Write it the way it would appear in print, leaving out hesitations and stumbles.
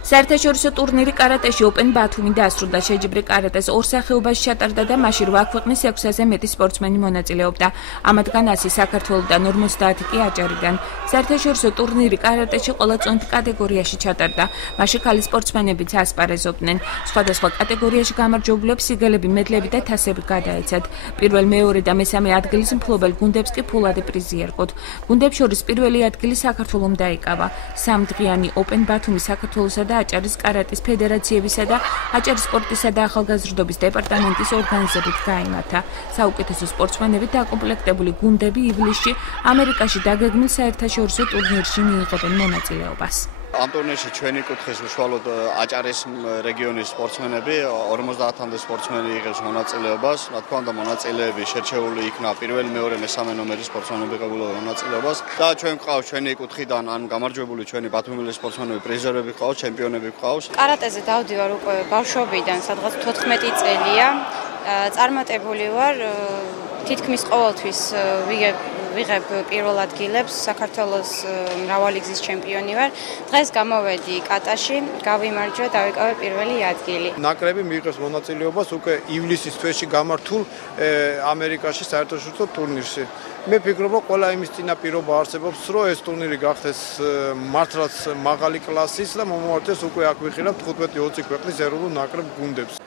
საერთაშორისო ტურნირი კარატეში Open Batumi დაასრულა. შეჯიბრი კარატეს ორ სახეობაში ჩატარდა და მასში 8 ქვეყნის 600-ზე მეტი სპორტსმენი მონაწილეობდა. ამათგან 100 საქართველოდან, 50 კი აჭარიდან. საერთაშორისო ტურნირი კარატეში ყველა წონით კატეგორიაში ჩატარდა. მასში ქალი სპორტსმენებიც ასპარეზობდნენ. სხვადასხვა კატეგორიაში გამარჯვებულებს სიგელები, მედლები და თასები გადაეცათ. პირველ, მეორე და მესამე ადგილის მფლობელ გუნდებს კი ფულადი პრიზი ერგოთ. გუნდებს შორის პირველი ადგილი საქართველომ დაიკავა. 3 დღიანი Open Batumi საქართველოსა და აჭარის კარატის ფედერაციებისა და აჭარის სპორტისა და ახალგაზრდობის დეპარტამენტის ორგანიზებით გაიმართა. საუკეთესო სპორტსმენებით დაკომპლექტებული გუნდები ივლისში ამერიკაში დაგეგმილ საერთაშორისო ტურნირში მიიღებენ მონაწილეობას. ამ ტურნირში ჩვენი კუთხის უშუალოდ აჭარის რეგიონის სპორტსმენები 50-მდე სპორტსმენი იღებს მონაწილეობას. რა თქმა უნდა, მონაწილეები შერჩეული იქნა პირველი, მეორე, მესამე ნომერის სპორტსმენები იღებდნენ მონაწილეობას და ჩვენ გვყავს ჩვენი კუთხიდან ან გამარჯვებული ჩვენი ბათუმელის სპორტსმენები, პრიზერები გვყავს, ჩემპიონები გვყავს. კარატეზე დავდივარ უკვე ბავშვობიდან, სადღაც 14 წელია. წარმატებული ვარ, თითქმის ყოველთვის ვიღებ პირველ ადგილებს, საქართველოს მრავალი გზის ჩემპიონი ვარ. დღეს გამოვედი კატაში, გავიმარჯვე, დავიკავე პირველი ადგილი. ნაკრები მიიღებს მონაწილეობას უკვე ივლისის თვეში გამართულ ამერიკაში საერთაშორისო ტურნირში. მე ვფიქრობ, რომ ყველა იმის წინაპირობა არსებობს, რომ ეს ტურნირი გახდეს მართლაც მაღალი კლასის და მომავალში უკვე აქ ვიხილავთ 15-20 ქვეყნის ეროვნულ ნაკრებ გუნდებს.